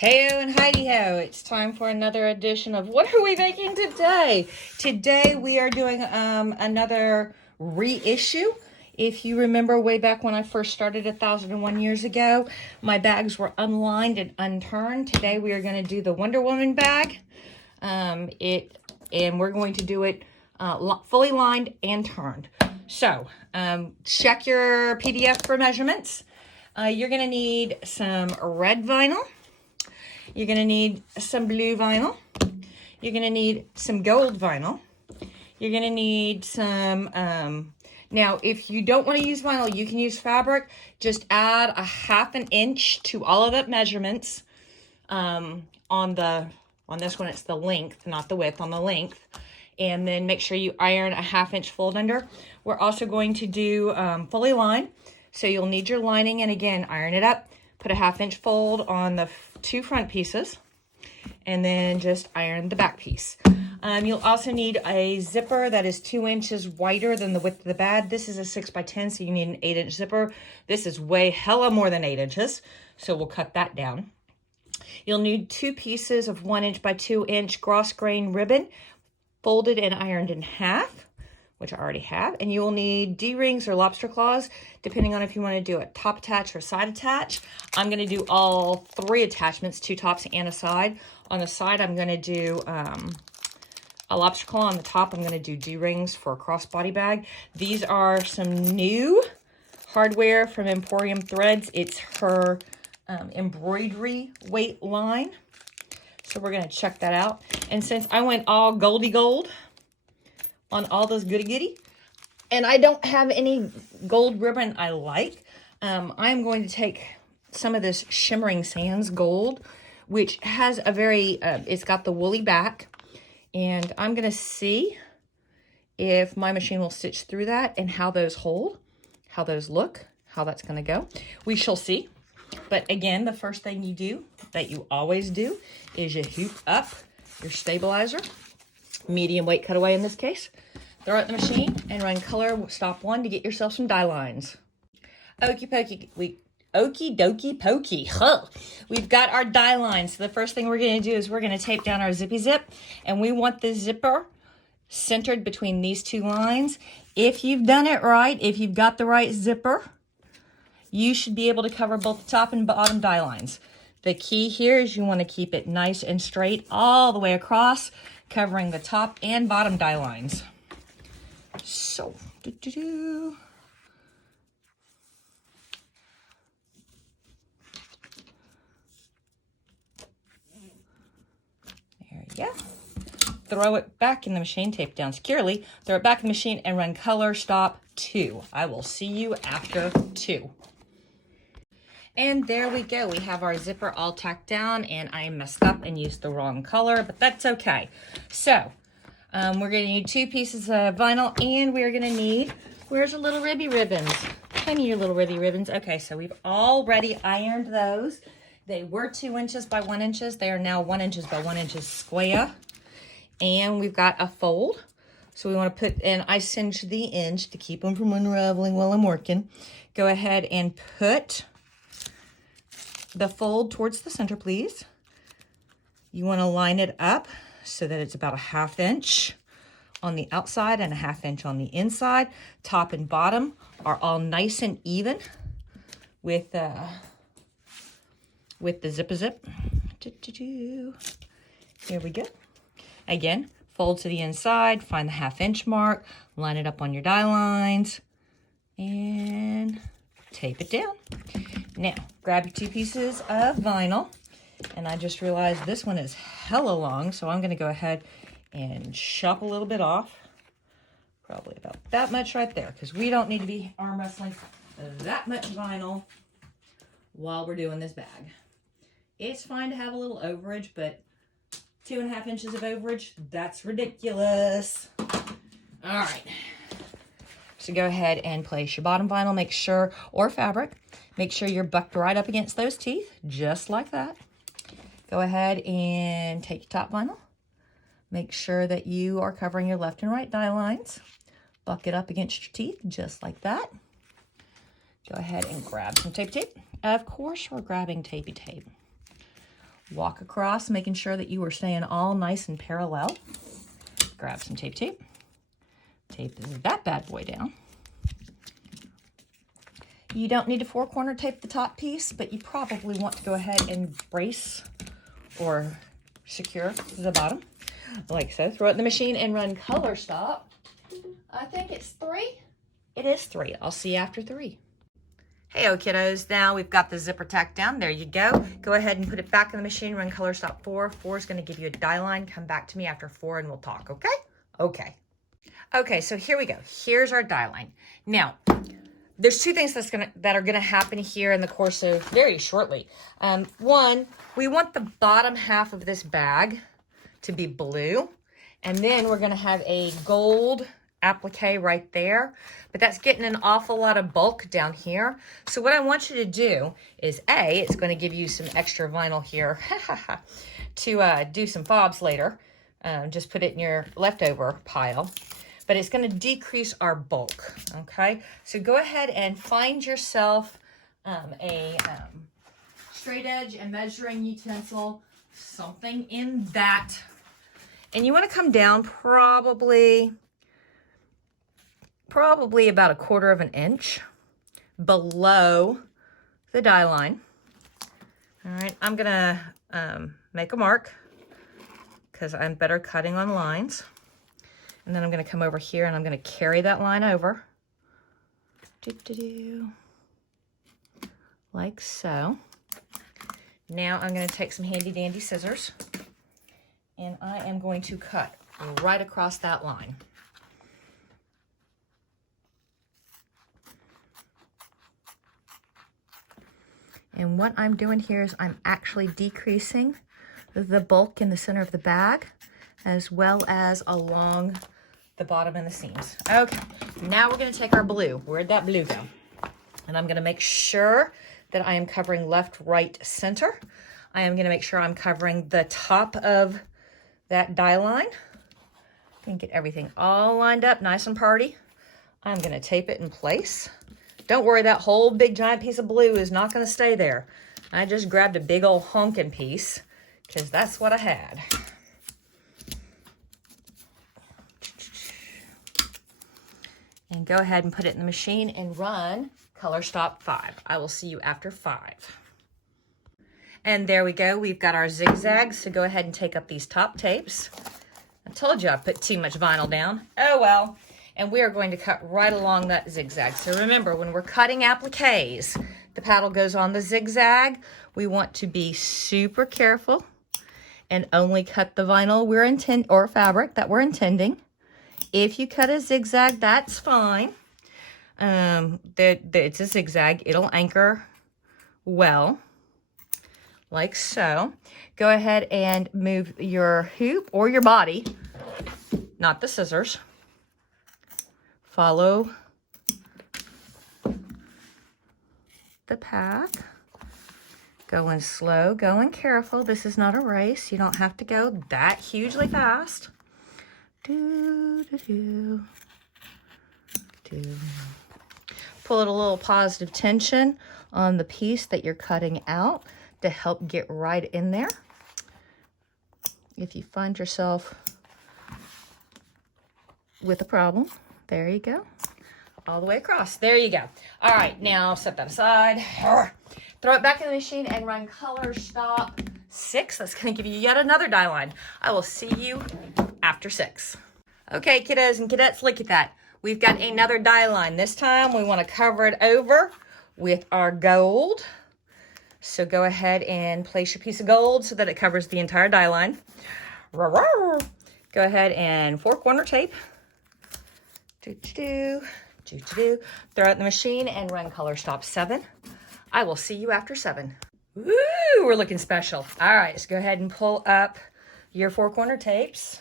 Heyo and Heidi-ho, it's time for another edition of What Are We Making Today? Today we are doing another reissue. If you remember way back when I first started 1,001 years ago, my bags were unlined and unturned. Today we are going to do the Wonder Woman bag. And we're going to do it fully lined and turned. So check your PDF for measurements. You're going to need some red vinyl. You're going to need some blue vinyl. You're going to need some gold vinyl. You're going to need some, now if you don't want to use vinyl, you can use fabric. Just add a 1/2 inch to all of the measurements. On this one, it's the length, not the width, on the length. And then make sure you iron a 1/2 inch fold under. We're also going to do fully lined. So you'll need your lining, and again, iron it up. Put a 1/2 inch fold on the 2 front pieces, and then just iron the back piece. You'll also need a zipper that is 2 inches wider than the width of the bag. This is a 6x10, so you need an 8-inch zipper. This is way hella more than 8 inches, so we'll cut that down. You'll need 2 pieces of 1 inch by 2 inch gross grain ribbon, folded and ironed in half, which I already have. And you will need D-rings or lobster claws, depending on if you want to do a top attach or side attach. I'm going to do all 3 attachments, 2 tops and a side. On the side, I'm going to do a lobster claw. On the top, I'm going to do D-rings for a crossbody bag. These are some new hardware from Emporium Threads. It's her embroidery weight line. So we're going to check that out. And since I went all goldy gold on all those goody, and I don't have any gold ribbon I like, I'm going to take some of this Shimmering Sands gold, which has a very, it's got the woolly back, and I'm going to see if my machine will stitch through that and how those hold, how those look, how that's going to go. We shall see. But again, the first thing you do, that you always do, is you hoop up your stabilizer, medium weight cutaway in this case, throw it in the machine, and run color stop 1 to get yourself some die lines. Okie dokie pokey. Huh. We've got our die lines. So the first thing we're going to do is we're going to tape down our zippy zip, and we want the zipper centered between these 2 lines. If you've done it right, if you've got the right zipper, you should be able to cover both the top and bottom die lines. The key here is you want to keep it nice and straight all the way across, covering the top and bottom die lines. So, there you go. Throw it back in the machine, tape down securely, throw it back in the machine, and run color stop 2. I will see you after 2. And there we go. We have our zipper all tacked down, and I messed up and used the wrong color, but that's okay. So, we're going to need 2 pieces of vinyl, and we're going to need, where's the little ribby ribbons? Give me your little ribby ribbons. Okay, so we've already ironed those. They were 2 inches by 1 inches. They are now 1 inches by 1 inches square. And we've got a fold. So we want to put, and I cinch the inch to keep them from unraveling while I'm working. Go ahead and put the fold towards the center, please. You want to line it up so that it's about a 1/2 inch on the outside and a 1/2 inch on the inside. Top and bottom are all nice and even with the zipper zip. Here we go. Again, fold to the inside, find the 1/2 inch mark, line it up on your die lines, and tape it down. Now, grab your 2 pieces of vinyl, and I just realized this one is hella long, so I'm going to go ahead and chop a little bit off. Probably about that much right there, because we don't need to be arm wrestling that much vinyl while we're doing this bag. It's fine to have a little overage, but 2.5 inches of overage, that's ridiculous. All right. So go ahead and place your bottom vinyl, make sure, or fabric, make sure you're bucked right up against those teeth, just like that. Go ahead and take your top vinyl. Make sure that you are covering your left and right die lines. Buck it up against your teeth, just like that. Go ahead and grab some tape. Of course, we're grabbing tapey tape. Walk across, making sure that you are staying all nice and parallel. Grab some tape. Tape that bad boy down. You don't need to four-corner tape the top piece, but you probably want to go ahead and brace or secure the bottom. Like so, throw it in the machine and run color stop. I think it's 3. It is 3. I'll see you after 3. Hey, kiddos, now we've got the zipper tacked down. There you go. Go ahead and put it back in the machine, run color stop 4. 4 is going to give you a die line. Come back to me after 4 and we'll talk, okay? Okay, so here we go. Here's our die line. Now, there's 2 things that are gonna happen here in the course of very shortly. One, we want the bottom half of this bag to be blue, and then we're gonna have a gold applique right there, but that's getting an awful lot of bulk down here. So what I want you to do is it's going to give you some extra vinyl here to do some fobs later. Just put it in your leftover pile, but it's going to decrease our bulk. Okay, so go ahead and find yourself a straight edge and measuring utensil, something in that, and you want to come down probably about 1/4 of an inch below the die line. All right, I'm gonna make a mark because I'm better cutting on lines. And then I'm gonna come over here and I'm gonna carry that line over. Like so. Now I'm gonna take some handy dandy scissors and I am going to cut right across that line. And what I'm doing here is I'm actually decreasing the bulk in the center of the bag as well as along the bottom and the seams. Okay, now we're going to take our blue. Where'd that blue go? And I'm going to make sure that I am covering left, right, center. I am going to make sure I'm covering the top of that die line. And get everything all lined up nice and party. I'm going to tape it in place. Don't worry, that whole big giant piece of blue is not going to stay there. I just grabbed a big old honking piece because that's what I had. And go ahead and put it in the machine and run color stop 5. I will see you after 5. And there we go. We've got our zigzags. So go ahead and take up these top tapes. I told you I put too much vinyl down. Oh well. And we are going to cut right along that zigzag. So remember, when we're cutting appliques, the paddle goes on the zigzag. We want to be super careful and only cut the vinyl or fabric that we're intending. If you cut a zigzag, that's fine. It's a zigzag. It'll anchor well, like so. Go ahead and move your hoop or your body, not the scissors. Follow the path. Going slow, going careful. This is not a race. You don't have to go that hugely fast. Do, do, do. Do. Pull it a little positive tension on the piece that you're cutting out to help get right in there. If you find yourself with a problem, there you go. All the way across. There you go. All right, now set that aside. Throw it back in the machine and run color stop 6. That's going to give you yet another die line. I will see you after 6. Okay, kiddos and cadettes, look at that. We've got another die line. This time we want to cover it over with our gold. So go ahead and place your piece of gold so that it covers the entire die line. Go ahead and 4-corner tape. Throw it in the machine and run color stop 7. I will see you after 7. Woo, we're looking special. All right, so go ahead and pull up your 4-corner tapes.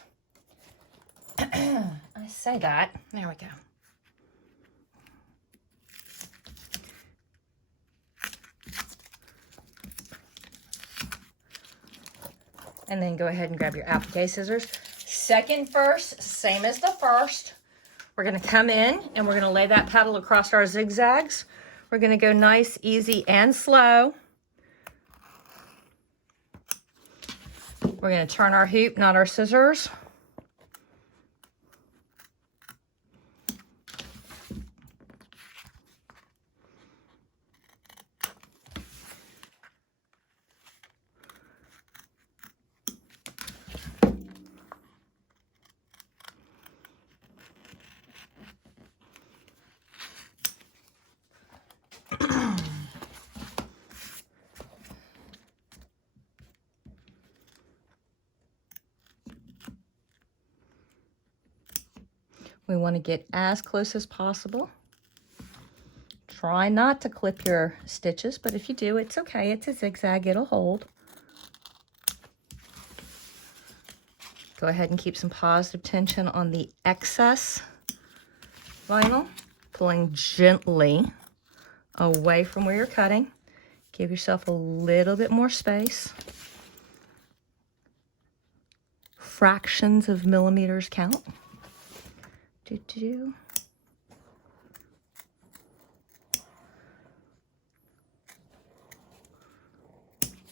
I say that. There we go. And then go ahead and grab your applique scissors. Second first, same as the first. We're going to come in and we're going to lay that paddle across our zigzags. We're going to go nice, easy, and slow. We're going to turn our hoop, not our scissors. We want to get as close as possible. Try not to clip your stitches, but if you do, it's okay. It's a zigzag, it'll hold. Go ahead and keep some positive tension on the excess vinyl, pulling gently away from where you're cutting. Give yourself a little bit more space. Fractions of millimeters count.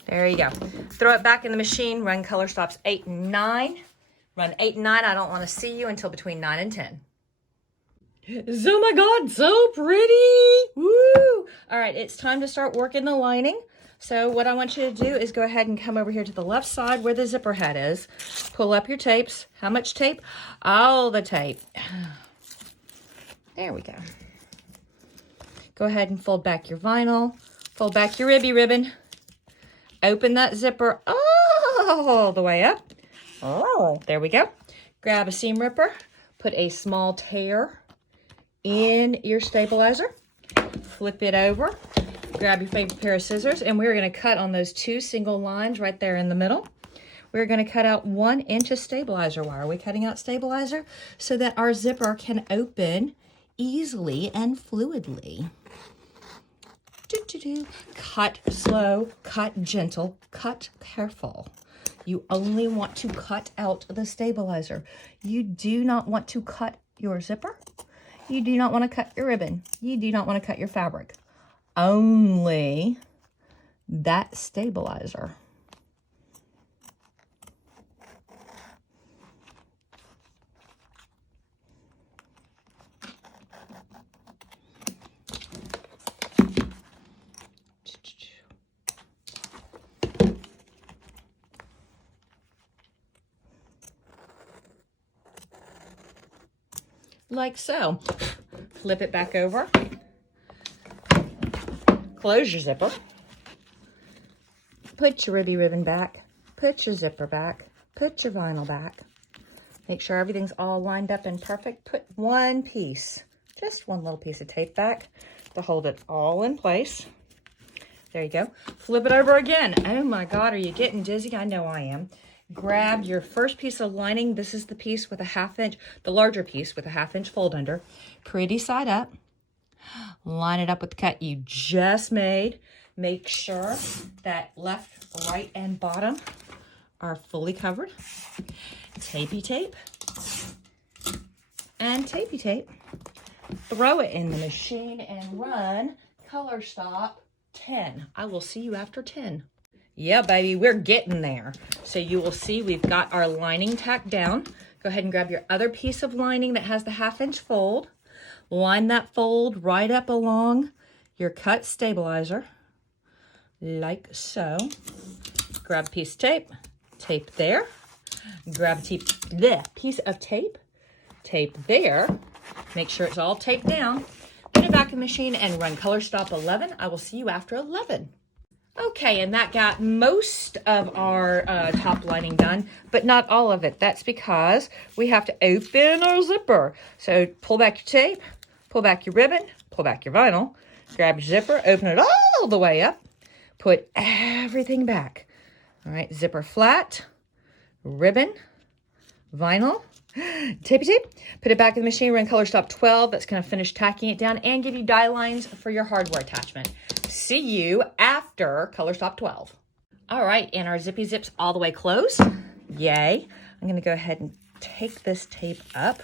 There you go. Throw it back in the machine. Run color stops 8 and 9. Run 8 and 9. I don't want to see you until between 9 and 10. Oh my God, so pretty. Woo! All right, it's time to start working the lining. So what I want you to do is go ahead and come over here to the left side where the zipper head is. Pull up your tapes. How much tape? All the tape. There we go. Go ahead and fold back your vinyl. Fold back your ribby ribbon. Open that zipper all the way up. Oh, there we go. Grab a seam ripper. Put a small tear in your stabilizer. Flip it over. Grab your favorite pair of scissors, and we're going to cut on those 2 single lines right there in the middle. We're going to cut out 1 inch of stabilizer. Why are we cutting out stabilizer? So that our zipper can open easily and fluidly. Cut slow, cut gentle, cut careful. You only want to cut out the stabilizer. You do not want to cut your zipper. You do not want to cut your ribbon. You do not want to cut your fabric. Only that stabilizer. Like so. Flip it back over. Close your zipper. Put your ribby ribbon back. Put your zipper back. Put your vinyl back. Make sure everything's all lined up and perfect. Put 1 piece, just 1 little piece of tape back to hold it all in place. There you go. Flip it over again. Oh my God, are you getting dizzy? I know I am. Grab your first piece of lining. This is the piece with a 1/2 inch, the larger piece with a 1/2 inch fold under. Pretty side up. Line it up with the cut you just made. Make sure that left, right, and bottom are fully covered. Tapey tape. And tapey tape. Throw it in the machine and run color stop 10. I will see you after 10. Yeah, baby, we're getting there. So you will see we've got our lining tacked down. Go ahead and grab your other piece of lining that has the 1/2 inch fold. Line that fold right up along your cut stabilizer, like so. Grab a piece of tape, tape there. Grab a piece of tape, tape there. Make sure it's all taped down. Put it back in the machine and run color stop 11. I will see you after 11. Okay, and that got most of our top lining done, but not all of it. That's because we have to open our zipper. So pull back your tape, pull back your ribbon, pull back your vinyl, grab your zipper, open it all the way up, put everything back. All right, zipper flat, ribbon, vinyl, tapey tape. Put it back in the machine, run color stop 12. That's going to finish tacking it down and give you die lines for your hardware attachment. See you after color stop 12. All right, and our zippy zips all the way closed. Yay. I'm going to go ahead and take this tape up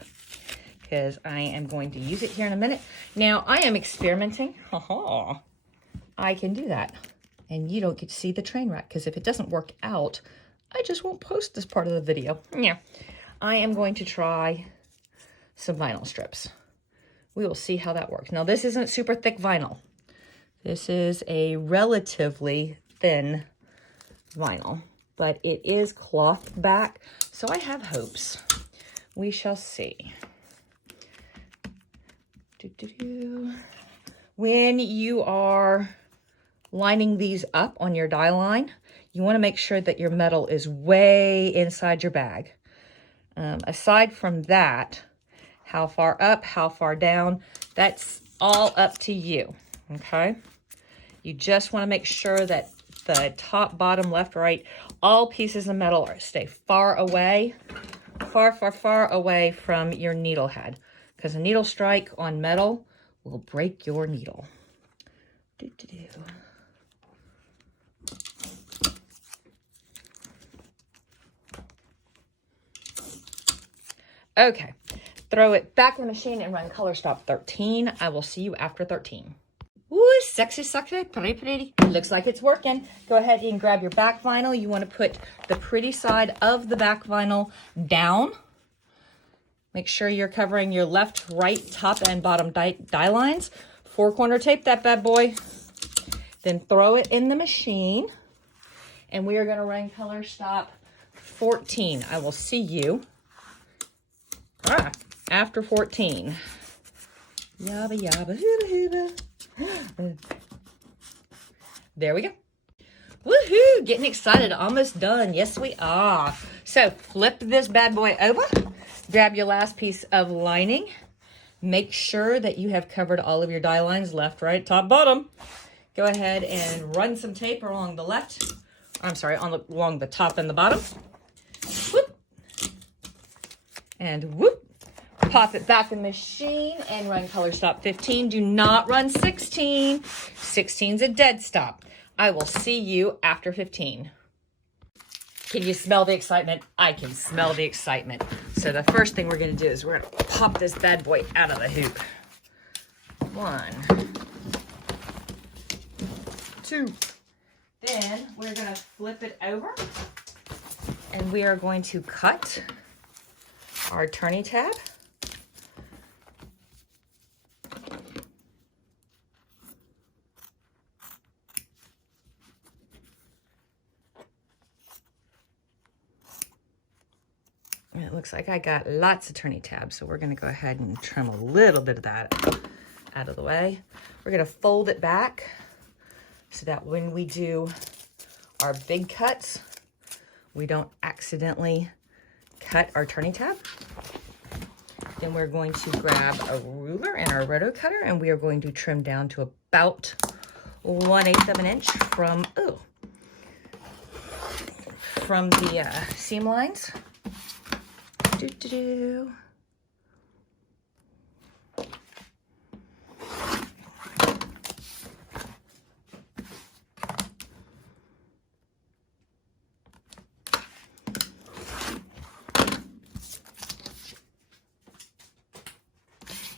because I am going to use it here in a minute. Now, I am experimenting. I can do that. And you don't get to see the train wreck because if it doesn't work out, I just won't post this part of the video. Yeah. I am going to try some vinyl strips. We will see how that works. Now, this isn't super thick vinyl. This is a relatively thin vinyl, but it is cloth back, so I have hopes. We shall see. When you are lining these up on your die line, you want to make sure that your metal is way inside your bag. Aside from that, how far up, how far down, that's all up to you, okay? You just want to make sure that the top, bottom, left, right, all pieces of metal stay far away, far away from your needle head, because a needle strike on metal will break your needle. Okay, throw it back in the machine and run color stop 13. I will see you after 13. Ooh, sexy, pretty. Looks like it's working. Go ahead and grab your back vinyl. You want to put the pretty side of the back vinyl down. Make sure you're covering your left, right, top, and bottom die lines. 4-corner tape that bad boy. Then throw it in the machine. And we are going to run color stop 14. I will see you after 14. Yabba, yabba, hooba, hooba. There we go. Woohoo! Getting excited. Almost done. Yes, we are. So flip this bad boy over. Grab your last piece of lining. Make sure that you have covered all of your die lines, left, right, top, bottom. Go ahead and run some tape along the left. I'm sorry, along the top and the bottom. Whoop. And whoop. Pop it back in the machine and run color stop 15. Do not run 16. 16's a dead stop. I will see you after 15. Can you smell the excitement? I can smell the excitement. So the first thing we're going to do is we're going to pop this bad boy out of the hoop. 1, 2. Then we're going to flip it over and we are going to cut our turning tab. And it looks like I got lots of turning tabs, so we're going to go ahead and trim a little bit of that out of the way. We're going to fold it back so that when we do our big cuts, we don't accidentally cut our turning tab. Then we're going to grab a ruler and our roto cutter, and we are going to trim down to about 1/8 of an inch from the seam lines.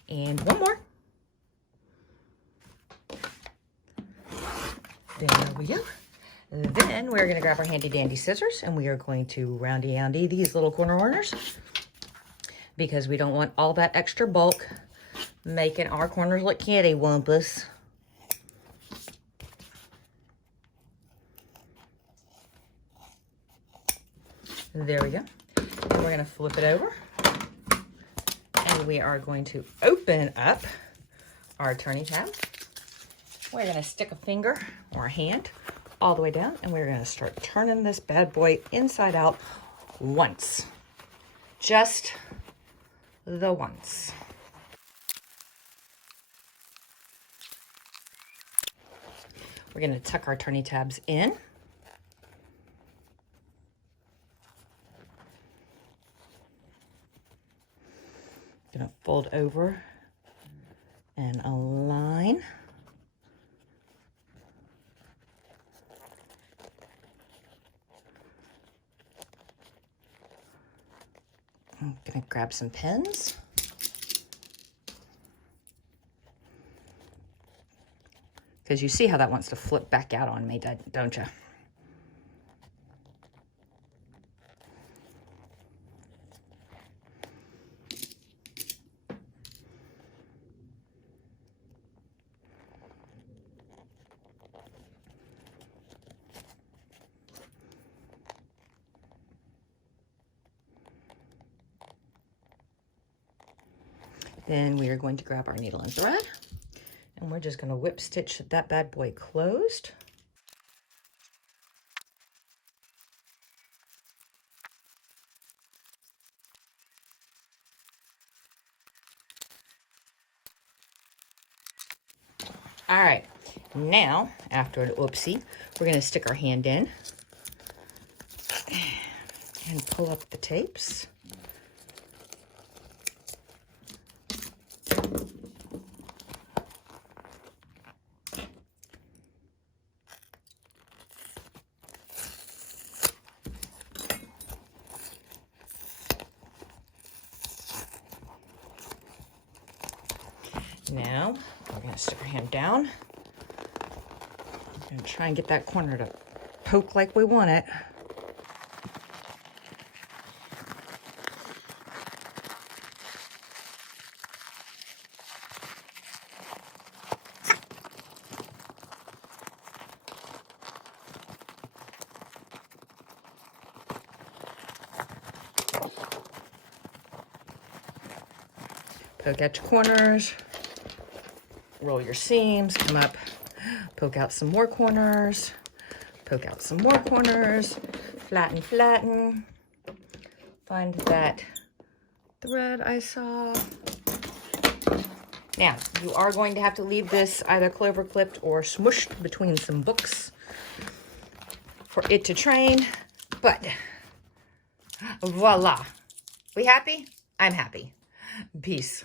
And one more. There we go. Then we're going to grab our handy dandy scissors and we are going to roundy these little corners because we don't want all that extra bulk making our corners look cattywampus. There we go. And we're going to flip it over. And we are going to open up our turning tab. We're going to stick a finger or a hand all the way down, and we're going to start turning this bad boy inside out once. Just the once. We're going to tuck our turning tabs in. Going to fold over and align. I'm going to grab some pins. Because you see how that wants to flip back out on me, don't you? Then we are going to grab our needle and thread, and we're just going to whip stitch that bad boy closed. All right, now after the oopsie, we're going to stick our hand in and pull up the tapes. Now, we're going to stick our hand down. We're going to try and get that corner to poke like we want it. Poke out your corners. Roll your seams, come up, poke out some more corners, poke out some more corners, flatten, flatten. Find that thread I saw. Now, you are going to have to leave this either clover clipped or smushed between some books for it to train, but voila. We happy? I'm happy. Peace.